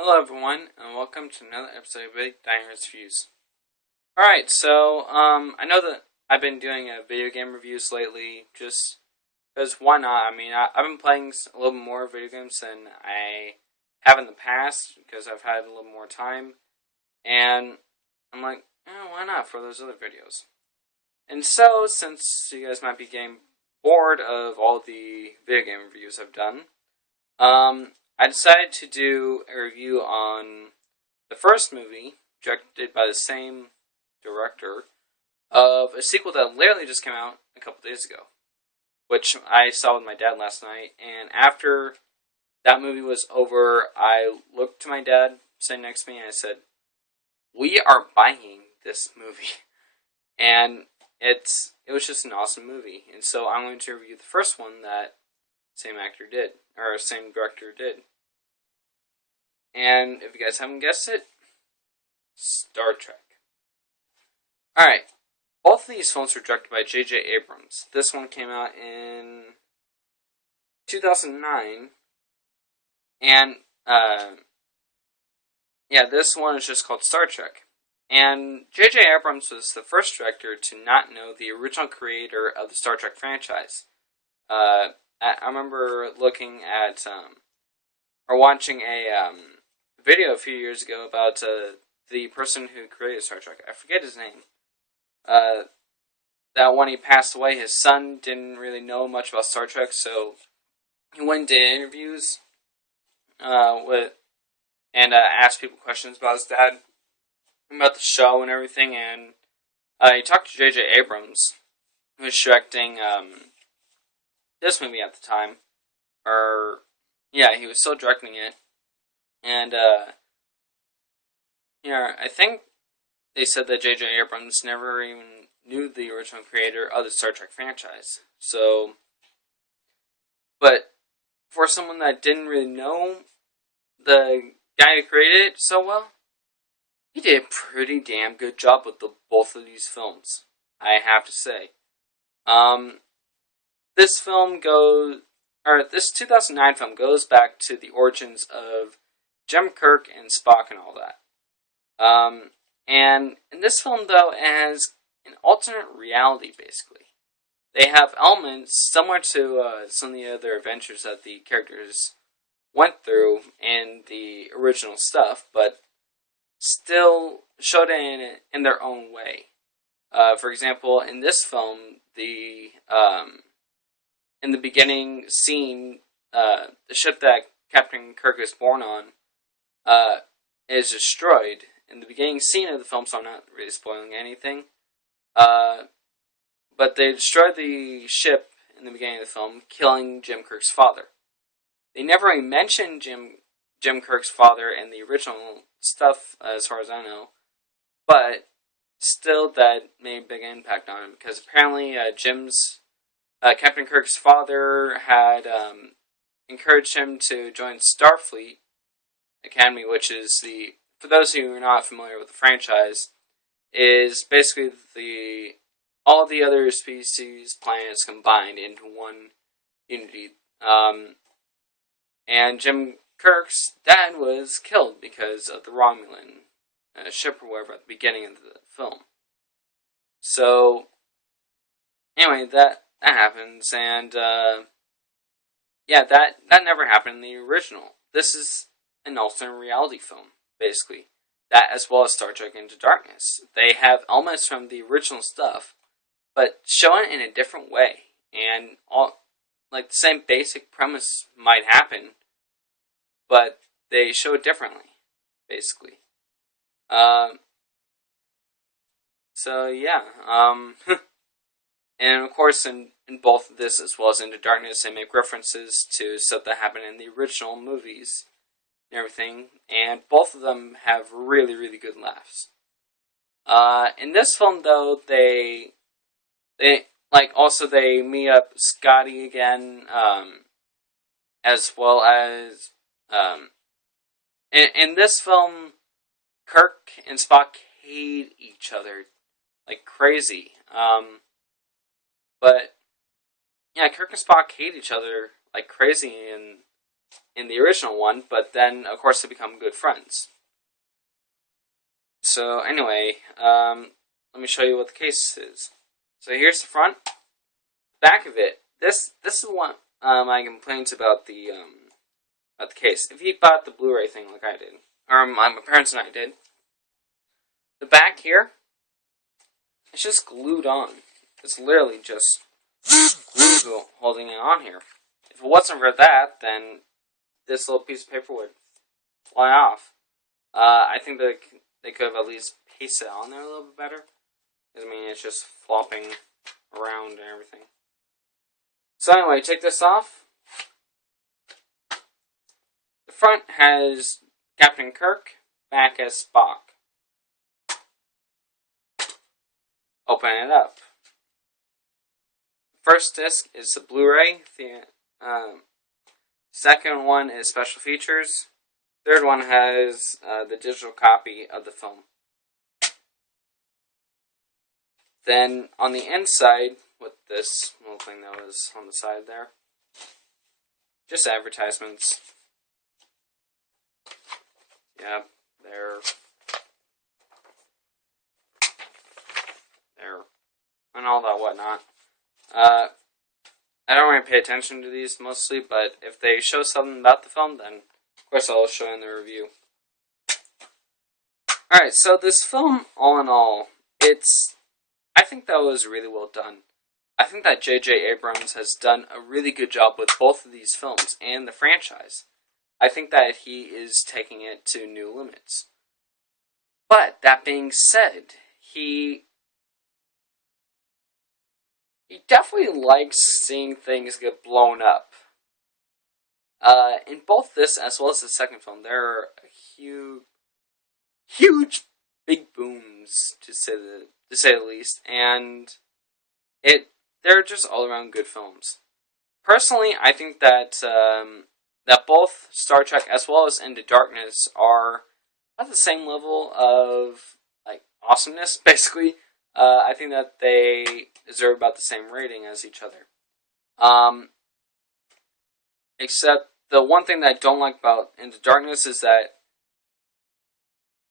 Hello everyone, and welcome to another episode of Big Diners Views. Alright, so, I know that I've been doing video game reviews lately, just because why not? I mean, I've been playing a little bit more video games than I have in the past, because I've had a little more time, and I'm like, why not for those other videos? And so, since you guys might be getting bored of all the video game reviews I've done, I decided to do a review on the first movie, directed by the same director, of a sequel that literally just came out a couple days ago, which I saw with my dad last night. And after that movie was over, I looked to my dad sitting next to me and I said, "We are buying this movie," and it was just an awesome movie. And so I'm going to review the first one that same actor did, or same director did. And if you guys haven't guessed it, Star Trek. Alright, both of these films were directed by J.J. Abrams. This one came out in 2009, and, this one is just called Star Trek. And J.J. Abrams was the first director to not know the original creator of the Star Trek franchise. I remember looking at, or watching a, video a few years ago about, the person who created Star Trek. I forget his name. That when he passed away, his son didn't really know much about Star Trek, so he went and did interviews, asked people questions about his dad, about the show and everything, and, he talked to J.J. Abrams, who was directing, this movie at the time, he was still directing it, and, I think they said that J.J. Abrams never even knew the original creator of the Star Trek franchise. So, but for someone that didn't really know the guy who created it so well, he did a pretty damn good job with both of these films, I have to say. This 2009 film goes back to the origins of Jim Kirk and Spock and all that. And in this film, though, it has an alternate reality, basically. They have elements similar to some of the other adventures that the characters went through in the original stuff, but still showed it in their own way. For example, in this film, in the beginning scene, the ship that Captain Kirk is born on is destroyed in the beginning scene of the film, so I'm not really spoiling anything. But they destroy the ship in the beginning of the film, killing Jim Kirk's father. They never even mentioned Jim Kirk's father in the original stuff, as far as I know. But still, that made a big impact on him, because apparently Captain Kirk's father had encouraged him to join Starfleet Academy, which is for those of you who are not familiar with the franchise, is basically all the other species, planets combined into one unity. And Jim Kirk's dad was killed because of the Romulan ship or whatever at the beginning of the film. So, anyway, that happens, and that never happened in the original. This is an alternate reality film, basically. That, as well as Star Trek Into Darkness. They have elements from the original stuff, but shown in a different way. And the same basic premise might happen, but they show it differently, basically. And of course, in both of this, as well as Into Darkness, they make references to stuff that happened in the original movies and everything, and both of them have really, really good laughs. In this film, though, they meet up Scotty again, as well as, in this film, Kirk and Spock hate each other like crazy. But Kirk and Spock hate each other like crazy, and in the original one, but then, of course, they become good friends. So, anyway, let me show you what the case is. So, here's the front. Back of it, this is one my complaints about the case. If you bought the Blu-ray thing like I did, or my parents and I did, the back here, it's just glued on. It's literally just glue holding it on here. If it wasn't for that, then this little piece of paper would fly off. I think that they could have at least pasted it on there a little bit better. Because, I mean, it's just flopping around and everything. So anyway, take this off. The front has Captain Kirk, back as Spock. Open it up. First disc is the Blu-ray. The second one is special features. Third one has the digital copy of the film. Then on the inside, with this little thing that was on the side there, just advertisements. Yeah, there, and all that whatnot. I don't really pay attention to these mostly, but if they show something about the film, then of course I'll show in the review. Alright, so this film, all in all, I think that was really well done. I think that J.J. Abrams has done a really good job with both of these films and the franchise. I think that he is taking it to new limits. But, that being said, he definitely likes seeing things get blown up. In both this as well as the second film, there are huge big booms, to say the least, and they're just all around good films. Personally, I think that that both Star Trek as well as Into Darkness are at the same level of awesomeness. Basically, I think that they deserve about the same rating as each other. Except the one thing that I don't like about Into Darkness is that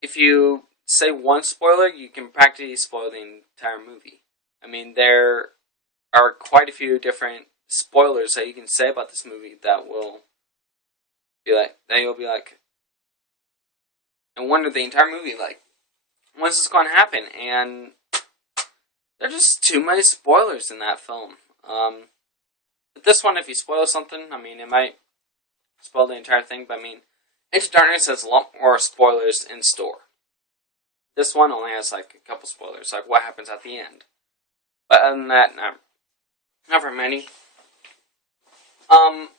if you say one spoiler, you can practically spoil the entire movie. I mean, there are quite a few different spoilers that you can say about this movie that will be you'll be like, and wonder the entire movie, when's this going to happen? And there are just too many spoilers in that film. But this one, if you spoil something, I mean, it might spoil the entire thing, but I mean, Into Darkness has a lot more spoilers in store. This one only has a couple spoilers, like what happens at the end. But other than that, not very many.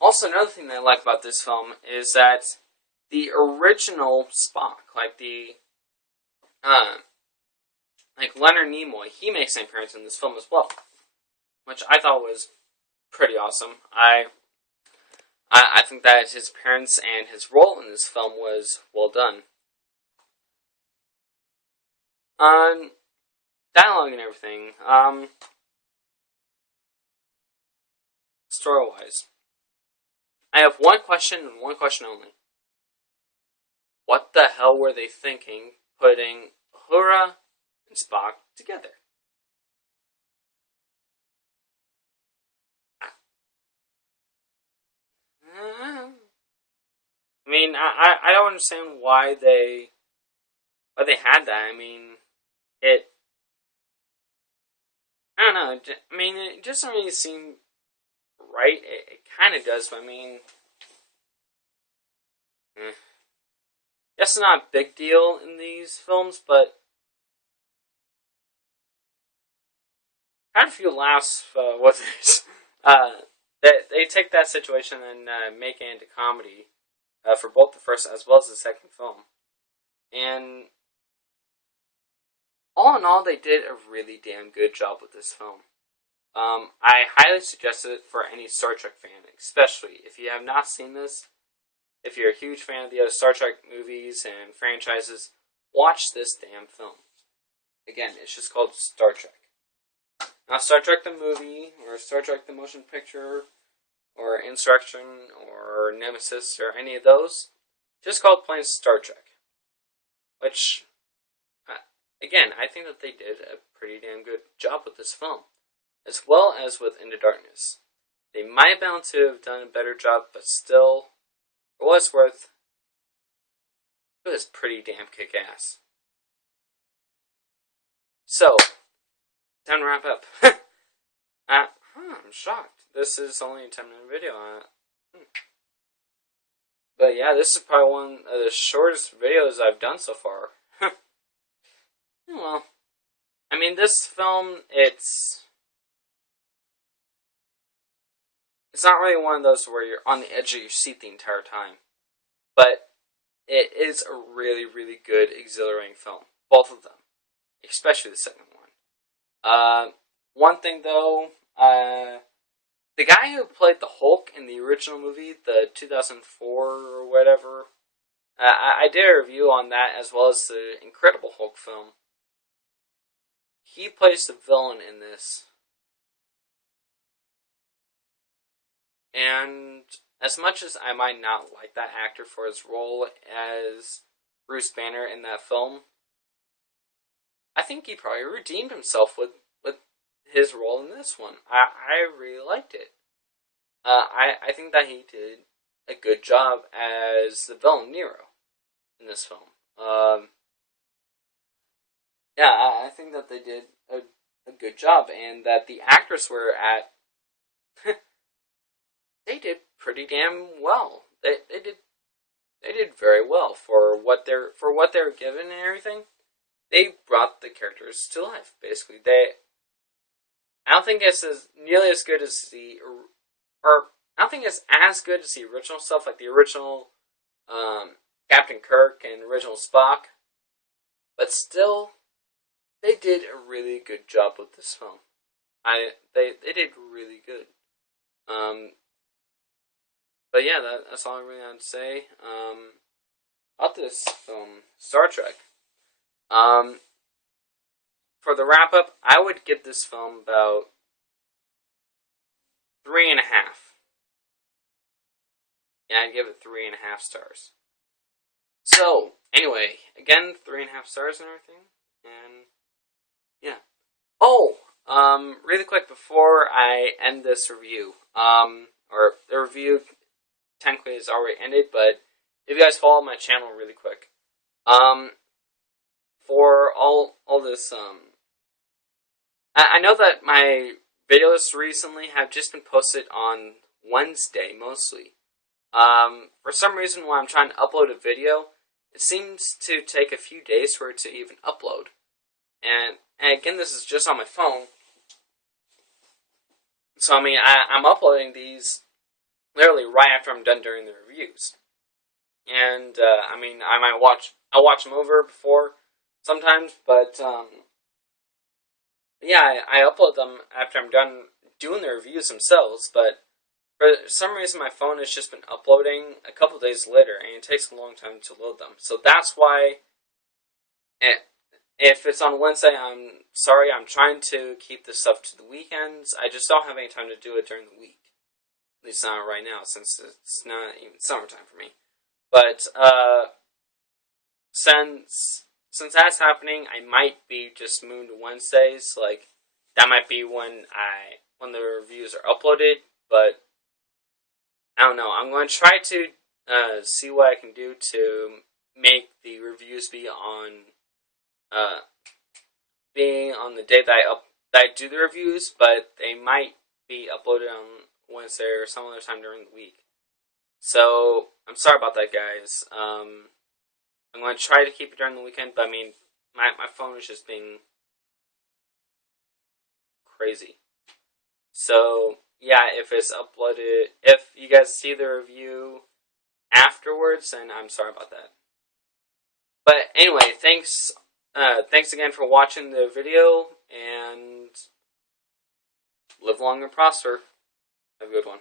Also, another thing that I like about this film is that the original Spock, Leonard Nimoy, he makes an appearance in this film as well, which I thought was pretty awesome. I think that his appearance and his role in this film was well done. Dialogue and everything. Story-wise, I have one question and one question only. What the hell were they thinking putting Uhura and Spock together? I mean, I don't understand why they had that. I mean, I don't know. I mean, it just doesn't really seem right. It kind of does, but I mean, guess it's not a big deal in these films, but I had a few laughs with this. They take that situation and make it into comedy for both the first as well as the second film. And all in all, they did a really damn good job with this film. I highly suggest it for any Star Trek fan, especially if you have not seen this. If you're a huge fan of the other Star Trek movies and franchises, watch this damn film. Again, it's just called Star Trek. Not Star Trek the movie, or Star Trek the motion picture, or Insurrection, or Nemesis, or any of those. Just called plain Star Trek. Which, again, I think that they did a pretty damn good job with this film. As well as with Into Darkness. They might have been able to have done a better job, but still, for what it's worth, it was pretty damn kick-ass. So, time to wrap up. I'm shocked. This is only a 10-minute video. But yeah, this is probably one of the shortest videos I've done so far. Well, I mean, this film, it's not really one of those where you're on the edge of your seat the entire time. But it is a really, really good, exhilarating film. Both of them. Especially the second one. One thing though, the guy who played the Hulk in the original movie, the 2004 or whatever, I did a review on that as well as the Incredible Hulk film. He plays the villain in this. And as much as I might not like that actor for his role as Bruce Banner in that film, I think he probably redeemed himself with his role in this one. I really liked it. I think that he did a good job as the villain Nero in this film. Yeah, I think that they did a good job, and that the actors were at they did pretty damn well. They did very well for what they were given and everything. They brought the characters to life. Basically, I don't think it's nearly as good as I don't think it's as good as the original stuff, like the original Captain Kirk and original Spock. But still, they did a really good job with this film. They did really good. But yeah, that's all I really have to say about this film, Star Trek. For the wrap up, I would give this film about 3.5. Yeah, I'd give it 3.5 stars. So, anyway, again, 3.5 stars and everything, and yeah. Oh, really quick before I end this review, or the review technically is already ended, but if you guys follow my channel really quick, for all this, I know that my videos recently have just been posted on Wednesday, mostly. For some reason, when I'm trying to upload a video, it seems to take a few days for it to even upload. And again, this is just on my phone. So, I mean, I'm uploading these literally right after I'm done doing the reviews. And, I mean, I'll watch them over before sometimes, but, yeah, I upload them after I'm done doing the reviews themselves, but for some reason my phone has just been uploading a couple days later, and it takes a long time to load them. So that's why, if it's on Wednesday, I'm sorry, I'm trying to keep this stuff to the weekends. I just don't have any time to do it during the week. At least not right now, since it's not even summertime for me. But, since that's happening, I might be just moving to Wednesdays. Like, that might be when the reviews are uploaded, but I don't know. I'm going to try to see what I can do to make the reviews be on the day that I do the reviews, but they might be uploaded on Wednesday or some other time during the week. So I'm sorry about that, guys. I'm going to try to keep it during the weekend, but I mean, my phone is just being crazy. So, yeah, if it's uploaded, if you guys see the review afterwards, then I'm sorry about that. But anyway, thanks again for watching the video, and live long and prosper. Have a good one.